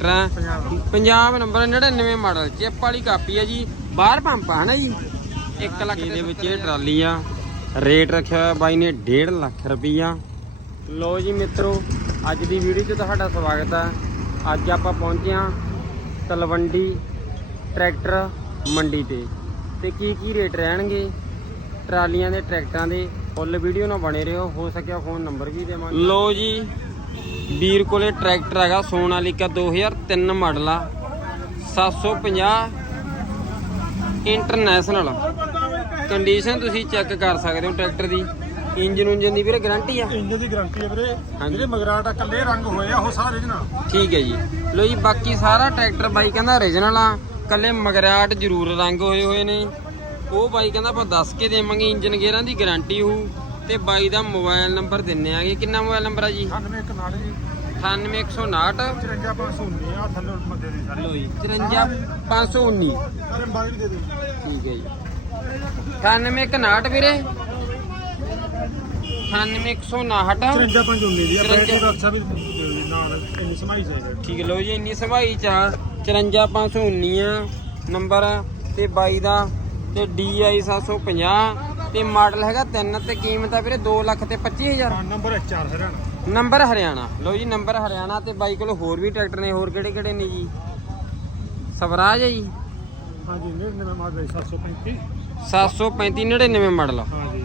Punjab number 99 model chip ਵਾਲੀ copy ਆ ਜੀ। ਬਾਹਰ ਪੰਪ ਆ ਹਨਾ ਜੀ? 1 ਲੱਖ ਦੇ ਵਿੱਚ ਇਹ ਟਰਾਲੀ ਆ। ਰੇਟ ਰੱਖਿਆ ਹੋਇਆ ਬਾਈ ਨੇ 1.5 ਲੱਖ ਰੁਪਈਆ। ਲੋ ਜੀ ਮਿੱਤਰੋ ਅੱਜ ਦੀ ਵੀਡੀਓ 'ਚ ਤੁਹਾਡਾ ਸਵਾਗਤ ਆ। ਅੱਜ ਆਪਾਂ ਪਹੁੰਚੇ ਆ ਤਲਵੰਡੀ ਟਰੈਕਟਰ ਮੰਡੀ ਤੇ। ਤੇ ਕੀ ਕੀ ਰੇਟ ਰਹਿਣਗੇ ਟਰਾਲੀਆਂ ਦੇ ਟਰੈਕਟਰਾਂ ਦੇ? ਫੁੱਲ ਵੀਡੀਓ ਨਾਲ ਬਣੇ ਰਹੋ। ਹੋ ਸਕਿਆ ਫੋਨ ਨੰਬਰ ਵੀ ਦੇਵਾਂਗੇ। ਲੋ ਜੀ ਵੀਰ ਕੋਲੇ ਟਰੈਕਟਰ ਹੈਗਾ ਸੋਨਾਲੀਕਾ 2003 ਮਾਡਲ ਆ 750 ਇੰਟਰਨੈਸ਼ਨਲ ਕੰਡੀਸ਼ਨ ਤੁਸੀਂ ਚੈੱਕ ਕਰ ਸਕਦੇ ਹੋ ਟਰੈਕਟਰ ਦੀ। ਇੰਜਨ ਉਂਜਨ ਦੀ ਵੀਰੇ ਗਾਰੰਟੀ ਆ? ਇੰਜਨ ਦੀ ਗਾਰੰਟੀ ਹੈ ਵੀਰੇ। ਜਿਹੜੇ ਮਗਰਾਟ ਆ ਕੱਲੇ ਰੰਗ ਹੋਏ ਆ ਉਹ ਸਾਰੇ ਜਨਾ ਠੀਕ ਹੈ ਜੀ। ਲੋ ਜੀ ਬਾਕੀ ਸਾਰਾ ਟਰੈਕਟਰ ਬਾਈ ਕਹਿੰਦਾ origignal ਆ। ਕੱਲੇ ਮਗਰਾਟ ਜ਼ਰੂਰ ਰੰਗ ਹੋਏ ਹੋਏ ਨੇ। ਉਹ ਬਾਈ ਕਹਿੰਦਾ ਆਪਾਂ ਦੱਸ ਕੇ ਦੇਵਾਂਗੇ ਇੰਜਨ ਗੇਅਰਾਂ ਦੀ ਗਾਰੰਟੀ ਹੋਊ। ਤੇ ਬਾਈ ਦਾ ਮੋਬਾਈਲ ਨੰਬਰ ਦਿੰਨੇ ਆਗੇ। ਕਿੰਨਾ ਮੋਬਾਈਲ ਨੰਬਰ ਆ ਜੀ? 91 ਇੱਕ ਨਾਲ ਜੀ 98159 54519 ਆ ਥੱਲੇ ਬੰਦੇ ਦੀ ਸਾਰੇ। ਲੋ ਜੀ 54519 ਸਾਰੇ ਬਾਹਰ ਵੀ ਦੇ ਦੇ ਠੀਕ ਹੈ ਜੀ। 98159 ਵੀਰੇ। 98159 54519 ਦੀ ਆ। ਬੈਟਰੀ ਦਾ ਅੱਛਾ ਵੀ ਨਾਲ ਇੰਨੀ ਸਮਾਈ ਚਾਹੀਦਾ ਠੀਕ ਹੈ ਲੋ ਜੀ ਇੰਨੀ ਸੰਭਾਈ ਚ ਆ। 54519 ਆ ਨੰਬਰ ਤੇ 22 ਦਾ ਤੇ DI 750 ਤੇ ਮਾਡਲ ਹੈਗਾ 3 ਤੇ ਕੀਮਤ ਆ ਵੀਰੇ 2 ਲੱਖ ਤੇ 25000 ਹਾਂ ਨੰਬਰ 4 ਹਰਿਆਣਾ। ਨੰਬਰ ਹਰਿਆਣਾ। ਲੋ ਜੀ ਨੰਬਰ ਹਰਿਆਣਾ ਤੇ ਬਾਈ ਕੋਲ ਹੋਰ ਵੀ ਟਰੈਕਟਰ ਨੇ ਹੋਰ ਕਿਹੜੇ ਕਿਹੜੇ ਨੇ ਜੀ? ਸਵਰਾਜ ਹੈ ਜੀ? ਹਾਂਜੀ 99 ਮਾਡਲ 735 735 99 ਮਾਡਲ। ਹਾਂਜੀ।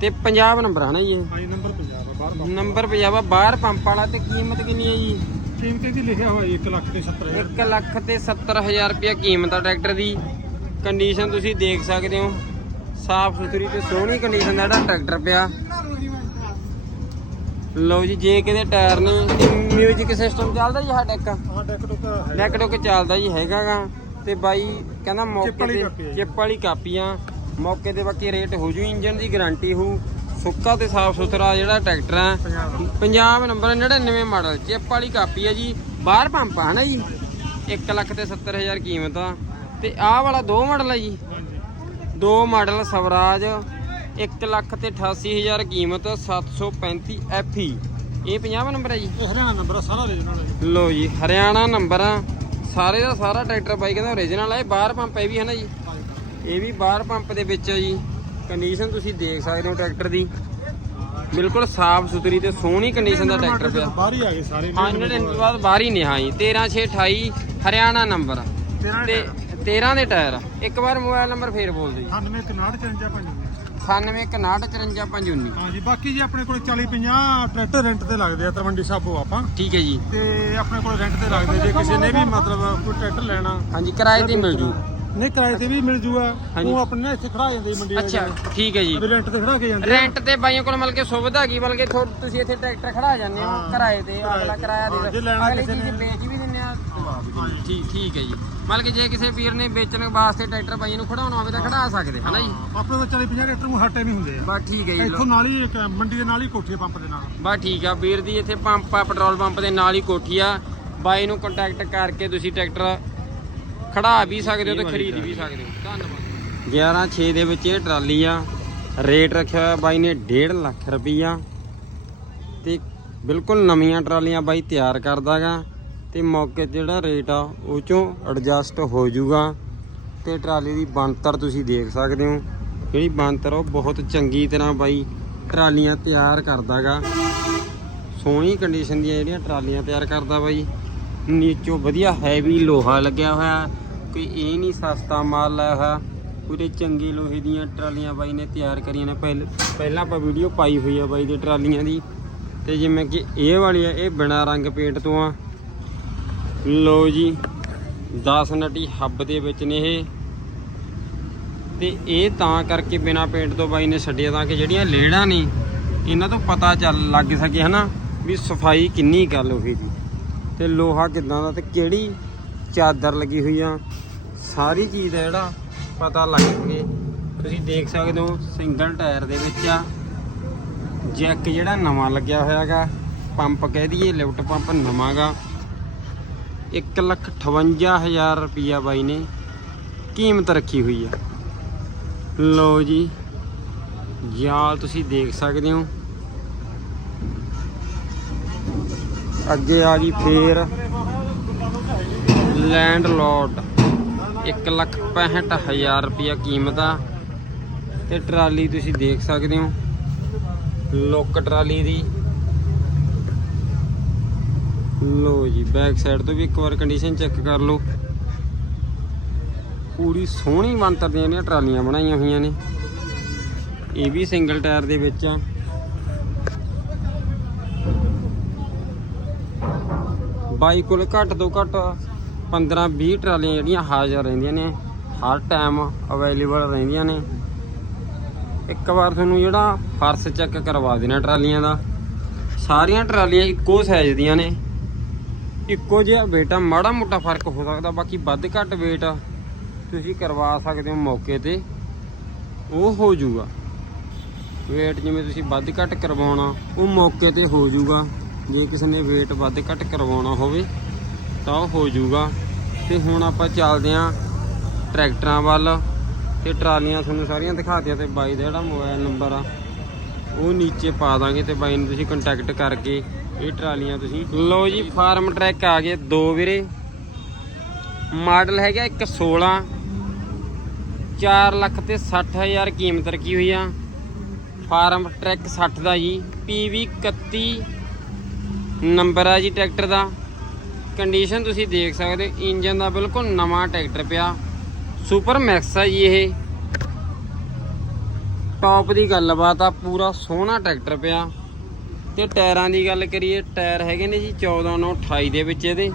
ਤੇ ਪੰਜਾਬ ਨੰਬਰ ਹੈ ਨਾ ਜੀ? ਹਾਂਜੀ ਨੰਬਰ 50 ਆ ਬਾਹਰ ਬਾਹਰ ਨੰਬਰ ਪੰਜਾਬਾ ਬਾਹਰ ਪੰਪ ਵਾਲਾ ਤੇ ਕੀਮਤ ਕਿੰਨੀ ਹੈ ਜੀ? ਕੀਮਤ ਇਹਦੀ ਲਿਖਿਆ ਹੋਇਆ 1 ਲੱਖ ਤੇ 70 ਹਜ਼ਾਰ। 1 ਲੱਖ ਤੇ 70000 ਰੁਪਏ ਕੀਮਤ ਆ ਟਰੈਕਟਰ ਦੀ। ਕੰਡੀਸ਼ਨ ਤੁਸੀਂ ਦੇਖ ਸਕਦੇ ਹੋ। ਸਾਫ਼ ਸੁਥਰੀ ਤੇ ਸੋਹਣੀ ਕੰਡੀਸ਼ਨ ਦਾ ਜਿਹੜਾ ਟਰੈਕਟਰ ਪਿਆ। ਲਓ ਜੀ ਜੇ ਕਿਤੇ ਟਾਇਰ ਨੇ ਮਿਊਜ਼ਿਕ ਸਿਸਟਮ ਚੱਲਦਾ ਜੀ ਸਾਡਾ ਇੱਕ। ਆ ਡੈਕ ਟੁਕ ਹੈ ਲੈਕ ਟੁਕ ਚੱਲਦਾ ਜੀ ਹੈਗਾਗਾ ਤੇ ਬਾਈ ਕਹਿੰਦਾ ਮੌਕੇ ਤੇ ਹੈ। ਚਿੱਪ ਵਾਲੀ ਕਾਪੀਆਂ। ਮੌਕੇ ਤੇ ਬਾਕੀ ਰੇਟ ਹੋ ਜੂ ਇੰਜਨ ਦੀ ਗਾਰੰਟੀ ਹੋਊ। ਸੁੱਕਾ ਤੇ ਸਾਫ਼ ਸੁਥਰਾ ਜਿਹੜਾ ਟਰੈਕਟਰ ਆ ਪੰਜਾਬ ਨੰਬਰ। 99 ਮਾਡਲ। ਚਿੱਪ ਵਾਲੀ ਕਾਪੀ ਹੈ ਜੀ। ਬਾਹਰ ਪੰਪ ਆ ਹਨਾ ਜੀ। 1 ਲੱਖ ਤੇ 70000 ਕੀਮਤ ਆ। ਤੇ ਆਹ ਵਾਲਾ ਦੋ ਮਾਡਲ ਹੈ ਜੀ। ਦੋ ਮਾਡਲ ਸਵਰਾਜ 1 ਲੱਖ ਤੇ 88000 ਕੀਮਤ 735 FE ਇਹ 50 ਨੰਬਰ ਹੈ ਜੀ? ਹਰਿਆਣਾ ਨੰਬਰ ਸਾਰਾ ਰੀਜਨਲ ਹੈ ਲੋ ਜੀ ਹਰਿਆਣਾ ਨੰਬਰ ਆ। ਸਾਰੇ ਦਾ ਸਾਰਾ ਟਰੈਕਟਰ ਬਾਈ ਕਹਿੰਦਾ ਆ ਇਹ ਬਾਹਰ ਪੰਪ ਇਹ ਵੀ ਹੈ ਨਾ ਜੀ? ਇਹ ਵੀ ਬਾਹਰ ਪੰਪ ਦੇ ਵਿੱਚ ਹੈ ਜੀ। ਕੰਡੀਸ਼ਨ ਤੁਸੀਂ ਦੇਖ ਸਕਦੇ ਹੋ ਟਰੈਕਟਰ ਦੀ। ਬਿਲਕੁਲ ਸਾਫ਼ ਸੁਥਰੀ ਤੇ ਸੋਹਣੀ ਕੰਡੀਸ਼ਨ ਦਾ ਟਰੈਕਟਰ ਪਿਆ। ਬਾਹਰ ਹੀ ਆ ਗਏ ਸਾਰੇ। ਹਾਂ ਇਹਨਾਂ ਦੇ ਤੋਂ ਬਾਅਦ ਬਾਹਰ ਹੀ ਨੇ ਹਾਂ ਜੀ। 13628 ਹਰਿਆਣਾ ਨੰਬਰ ਤੇ 13 ਦੇ ਟਾਇਰ ਇੱਕ ਵਾਰ ਮੋਬਾਈਲ ਨੰਬਰ ਫੇਰ ਬੋਲ ਦਿਓ 91 59 54 55 9861545519 ਹਾਂਜੀ ਬਾਕੀ ਜੀ ਆਪਣੇ ਕੋਲ 40 50 ਟਰੈਕਟਰ ਰੈਂਟ ਤੇ ਲੱਗਦੇ ਆ ਤਰਵੰਡੀ ਸਾਬੋ ਆਪਾਂ। ਠੀਕ ਹੈ ਜੀ। ਤੇ ਆਪਣੇ ਕੋਲ ਰੈਂਟ ਤੇ ਲੱਗਦੇ ਜੇ ਕਿਸੇ ਨੇ ਵੀ ਮਤਲਬ ਕੋਈ ਟਰੈਕਟਰ ਲੈਣਾ। ਹਾਂਜੀ ਕਿਰਾਏ ਤੇ ਮਿਲ ਜੂ। ਨਹੀਂ ਕਿਰਾਏ ਤੇ ਵੀ ਮਿਲ ਜੂਗਾ। ਉਹ ਆਪਣੇ ਨਾਲ ਇੱਥੇ ਖੜਾ ਜਾਂਦੇ ਮੰਡੀ ਅੱਛਾ ਠੀਕ ਹੈ ਜੀ। ਰੈਂਟ ਤੇ ਖੜਾ ਕੇ ਜਾਂਦੇ। ਰੈਂਟ ਤੇ ਬਾਈਆਂ ਕੋਲ ਮਤਲਬ ਕਿ ਸੁਵਿਧਾ ਬਲਕਿ ਥੋ- ਤੁਸੀਂ ਇੱਥੇ ਟਰੈਕਟਰ ਖੜਾ ਜਾਂਦੇ ਹੋ। ਕਿਰਾਏ ਤੇ ਅਗਲਾ ਕਿਰਾਇਆ ਦੇ ਜੇ ਲੈਣਾ ਅਗਲੀ ਕਿਸੇ ਚੀਜ਼ ਨੇ। ਵੇਚ ਵੀ ਦਿੰਦੇ ਆ ਠੀਕ ਠੀਕ ਹੈ ਜੀ। ਮਤਲਬ ਕਿ ਜੇ ਕਿਸੇ ਵੀਰ ਨੇ ਵੇਚਣ ਵਾਸਤੇ ਟਰੈਕਟਰ ਬਾਈਆਂ ਨੂੰ ਖੜਾਉਣਾ ਹੋਵੇ ਤਾਂ ਖੜਾ ਸਕਦੇ ਹਨਾ ਜੀ? ਆਪਣੇ ਤੋਂ 40 50 ਟਰੈਕਟਰ ਨੂੰ ਹਟੇ ਨਹੀਂ ਹੁੰਦੇ ਆ। ਬਸ ਠੀਕ ਹੈ ਜੀ ਇੱਥੋਂ ਨਾਲ ਹੀ ਇੱਕ ਮੰਡੀ ਦੇ ਨਾਲ ਹੀ ਕੋਠੀ ਆ ਪੰਪ ਦੇ ਨਾਲ। ਬਸ ਠੀਕ ਆ ਵੀਰ ਦੀ ਇੱਥੇ ਪੰਪ ਆ ਪੈਟਰੋਲ ਪੰਪ ਦੇ ਨਾਲ ਹੀ ਕੋਠੀ ਆ। ਬਾਈ ਨੂੰ ਕੰਟੈਕਟ ਕਰਕੇ ਤੁਸੀਂ ਟਰੈਕਟਰ ਖੜਾ ਵੀ ਸਕਦੇ ਹੋ ਤੇ ਖਰੀਦ ਵੀ ਸਕਦੇ ਹੋ। ਧੰਨਵਾਦ। 11 6 ਦੇ ਵਿੱਚ ਇਹ ਟਰਾਲੀ ਆ। ਰੇਟ ਰੱਖਿਆ ਹੋਇਆ ਬਾਈ ਨੇ 1.5 ਲੱਖ ਰੁਪਈਆ। ਤੇ ਬਿਲਕੁਲ ਨਵੀਆਂ ਟਰਾਲੀਆਂ ਬਾਈ ਤਿਆਰ ਕਰਦਾਗਾ। ਤੇ ਮੌਕੇ ਤੇ ਜਿਹੜਾ ਰੇਟ ਆ, ਉਹ ਚੋਂ ਐਡਜਸਟ ਹੋ ਜਾਊਗਾ। ਤੇ ਟਰਾਲੀ ਦੀ ਬਣਤਰ ਤੁਸੀਂ ਦੇਖ ਸਕਦੇ ਹੋ। ਜਿਹੜੀ ਬਣਤਰ ਉਹ ਬਹੁਤ ਚੰਗੀ ਤਰ੍ਹਾਂ ਬਾਈ ਟਰਾਲੀਆਂ ਤਿਆਰ ਕਰਦਾਗਾ। ਸੋਹਣੀ ਕੰਡੀਸ਼ਨ ਦੀਆਂ ਜਿਹੜੀਆਂ ਟਰਾਲੀਆਂ ਤਿਆਰ ਕਰਦਾ ਬਾਈ। ਨੀਚੋਂ ਵਧੀਆ ਹੈਵੀ ਲੋਹਾ ਲੱਗਿਆ ਹੋਇਆ। ਕੋਈ ਇਹ ਨਹੀਂ ਸਸਤਾ ਮਾਲ ਲਾਇਆ ਹੋਇਆ। ਪੂਰੇ ਚੰਗੇ ਲੋਹੇ ਦੀਆਂ ਟਰਾਲੀਆਂ ਬਾਈ ਨੇ ਤਿਆਰ ਕਰੀਆਂ ਨੇ। ਪਹਿਲ, ਪਹਿਲਾਂ ਆਪਾਂ ਵੀਡੀਓ ਪਾਈ ਹੋਈ ਆ ਬਾਈ ਦੇ ਟਰਾਲੀਆਂ ਦੀ। ਤੇ ਜਿਵੇਂ ਕਿ ਇਹ ਵਾਲੀ ਆ, ਇਹ ਬਿਨਾ ਰੰਗ ਪੇਂਟ ਤੋਂ ਆ। ਲੋ ਜੀ 10 ਨਟੀ ਹੱਬ ਦੇ ਵਿੱਚ ਨੇ ਇਹ। ਤੇ ਇਹ ਤਾਂ ਕਰਕੇ ਬਿਨਾ ਪੇਂਟ ਤੋਂ ਬਾਈ ਨੇ ਛੱਡਿਆ ਤਾਂ ਕਿ ਜਿਹੜੀਆਂ ਲੇੜਾਂ ਨੇ, ਇਹਨਾਂ ਤੋਂ ਪਤਾ ਚੱਲ ਲੱਗ ਸਕੇ ਹਨਾ ਵੀ ਸਫ਼ਾਈ ਕਿੰਨੀ ਗੱਲ ਹੋਈ ਦੀ ਤੇ ਲੋਹਾ ਕਿਦਾਂ ਦਾ ਤੇ ਕਿਹੜੀ ਚਾਦਰ ਲੱਗੀ ਹੋਈ ਆ। ਸਾਰੀ ਚੀਜ਼ ਦਾ ਜਿਹੜਾ ਪਤਾ ਲੱਗ ਸਕੇ। ਤੁਸੀਂ ਦੇਖ ਸਕਦੇ ਹੋ, ਸਿੰਗਲ ਟਾਇਰ ਦੇ ਵਿੱਚ ਆ। ਜੈਕ ਜਿਹੜਾ ਨਵਾਂ ਲੱਗਿਆ ਹੋਇਆਗਾ, ਪੰਪ ਕਹਿ ਦਈਏ, ਲਿਫਟ ਪੰਪ ਨਵਾਂਗਾ। 158000 ਰੁਪਿਆ ਬਾਈ ਨੇ ਕੀਮਤ ਰੱਖੀ ਹੋਈ ਹੈ ਲਓ ਜੀ, ਜਾਲ ਤੁਸੀਂ ਦੇਖ ਸਕਦੇ ਹੋ। ਅੱਗੇ ਆ ਗਈ ਫੇਰ ਲੈਂਡ ਲੋਟ 165000 ਰੁਪਿਆ ਕੀਮਤ ਆ। ਤੇ ਟਰਾਲੀ ਤੁਸੀਂ ਦੇਖ ਸਕਦੇ ਹੋ, ਲੁੱਕ ਟਰਾਲੀ ਦੀ। ਲੋ ਜੀ ਬੈਕ ਸਾਈਡ ਤੋਂ ਵੀ ਇੱਕ ਵਾਰ ਕੰਡੀਸ਼ਨ ਚੈੱਕ ਕਰ ਲਓ। ਪੂਰੀ ਸੋਹਣੀ ਬਣਤਰ ਦੀਆਂ ਜਿਹੜੀਆਂ ਟਰਾਲੀਆਂ ਬਣਾਈਆਂ ਹੋਈਆਂ ਨੇ। ਇਹ ਵੀ ਸਿੰਗਲ ਟਾਇਰ ਦੇ ਵਿੱਚ ਆ। ਬਾਈ ਕੋਲ ਘੱਟ ਤੋਂ ਘੱਟ 15 20 ਟਰਾਲੀਆਂ ਜਿਹੜੀਆਂ ਹਾਜ਼ਰ ਰਹਿੰਦੀਆਂ ਨੇ, ਹਰ ਟਾਈਮ ਅਵੇਲੇਬਲ ਰਹਿੰਦੀਆਂ ਨੇ। ਇੱਕ ਵਾਰ ਤੁਹਾਨੂੰ ਜਿਹੜਾ ਫਰਸ਼ ਚੈੱਕ ਕਰਵਾ ਦੇਣਾ ਟਰਾਲੀਆਂ ਦਾ। ਸਾਰੀਆਂ ਟਰਾਲੀਆਂ ਇੱਕੋ ਸਾਈਜ਼ ਦੀਆਂ ਨੇ। ਇੱਕੋ ਜਿਹਾ weight ਆ, ਮਾੜਾ ਮੋਟਾ ਫ਼ਰਕ ਹੋ ਸਕਦਾ, ਬਾਕੀ ਵੱਧ ਘੱਟ weight ਤੁਸੀਂ ਕਰਵਾ ਸਕਦੇ ਹੋ ਮੌਕੇ ਤੇ, ਉਹ ਹੋ ਜਾਊਗਾ। weight ਜਿਵੇਂ ਤੁਸੀਂ ਵੱਧ ਘੱਟ ਕਰਵਾਉਣਾ, ਉਹ ਮੌਕੇ ਤੇ ਹੋ ਜਾਊਗਾ। ਜੇ ਕਿਸੇ ਨੇ weight ਵੱਧ ਘੱਟ ਕਰਵਾਉਣਾ ਹੋਵੇ, ਤਾਂ ਉਹ ਹੋ ਜਾਊਗਾ। ਤੇ ਹੁਣ ਆਪਾਂ ਚੱਲਦੇ ਆਂ ਟਰੈਕਟਰਾਂ ਵੱਲ, ਤੇ ਟਰਾਲੀਆਂ ਤੁਹਾਨੂੰ ਸਾਰੀਆਂ ਦਿਖਾਤੀਆਂ ਤੇ ਬਾਈ ਦਾ ਜਿਹੜਾ ਮੋਬਾਈਲ ਨੰਬਰ ਆ, ਉਹ ਨੀਚੇ ਪਾ ਦਾਂਗੇ ਤੇ ਬਾਈ ਨੂੰ ਤੁਸੀਂ ਕੰਟੈਕਟ ਕਰਕੇ ਇਹ ਟਰਾਲੀਆਂ ਤੁਸੀਂ। ਲਓ ਜੀ, ਫਾਰਮ ਟਰੈਕ ਆ ਗਏ ਦੋ ਵੀਰੇ। ਮਾਡਲ ਹੈਗਾ ਇੱਕ 16 4 ਲੱਖ ਤੇ 60000 ਕੀਮਤ ਰੱਖੀ ਹੋਈ ਆ। ਫਾਰਮ ਟਰੈਕ 60 ਦਾ ਜੀ PV 31 ਨੰਬਰ ਆ ਜੀ ਟਰੈਕਟਰ ਦਾ। ਕੰਡੀਸ਼ਨ ਤੁਸੀਂ ਦੇਖ ਸਕਦੇ ਹੋ, ਇੰਜਨ ਦਾ ਬਿਲਕੁਲ ਨਵਾਂ ਟਰੈਕਟਰ ਪਿਆ। ਸੁਪਰ ਮੈਕਸ ਆ ਜੀ ਇਹ। ਟੌਪ ਦੀ ਗੱਲਬਾਤ ਆ, ਪੂਰਾ ਸੋਹਣਾ ਟਰੈਕਟਰ ਪਿਆ। ਤੇ ਟਾਇਰਾਂ ਦੀ ਗੱਲ ਕਰੀਏ, ਟਾਇਰ ਹੈਗੇ ਨੇ ਜੀ 14 9 28 ਦੇ ਵਿੱਚ ਇਹਦੇ।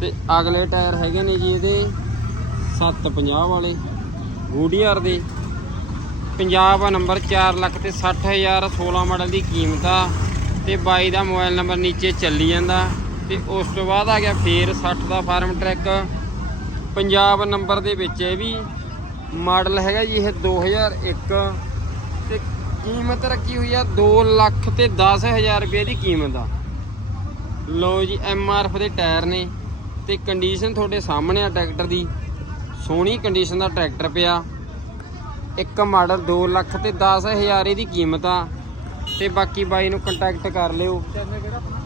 ਤੇ ਅਗਲੇ ਟਾਇਰ ਹੈਗੇ ਨੇ ਜੀ ਇਹਦੇ 750 ਵਾਲੇ ਗੂਡੀਆਰ ਦੇ। ਪੰਜਾਬ ਨੰਬਰ 4 ਲੱਖ ਤੇ 60000 16 ਮਾਡਲ ਦੀ ਕੀਮਤ ਆ ਤੇ ਬਾਈ ਦਾ ਮੋਬਾਈਲ ਨੰਬਰ ਨੀਚੇ ਚੱਲੀ ਜਾਂਦਾ। ਤੇ ਉਸ ਤੋਂ ਬਾਅਦ ਆ ਗਿਆ ਫੇਰ 60 ਦਾ ਫਾਰਮ ਟਰੈਕ। ਪੰਜਾਬ ਨੰਬਰ ਦੇ ਵਿੱਚ ਇਹ ਵੀ ਮਾਡਲ ਹੈਗਾ ਜੀ, ਇਹ 2001 ਤੇ ਕੀਮਤ ਰੱਖੀ ਹੋਈ ਆ 2 ਲੱਖ ਤੇ 10000 ਰੁਪਏ ਦੀ ਕੀਮਤ ਆ। ਲੋ ਜੀ ਐਮ ਆਰ ਐਫ ਦੇ ਟਾਇਰ ਨੇ ਤੇ ਕੰਡੀਸ਼ਨ ਤੁਹਾਡੇ ਸਾਹਮਣੇ ਆ ਟਰੈਕਟਰ ਦੀ। ਸੋਹਣੀ ਕੰਡੀਸ਼ਨ ਦਾ ਟਰੈਕਟਰ ਪਿਆ। ਇੱਕ ਮਾਡਲ 2 ਲੱਖ ਤੇ 10000 ਇਹਦੀ ਕੀਮਤ ਆ। ਤੇ ਬਾਕੀ ਬਾਈ ਨੂੰ ਕੰਟੈਕਟ ਕਰ ਲਿਓ। ਚੈਨਲ ਕਿਹੜਾ ਆਪਣਾ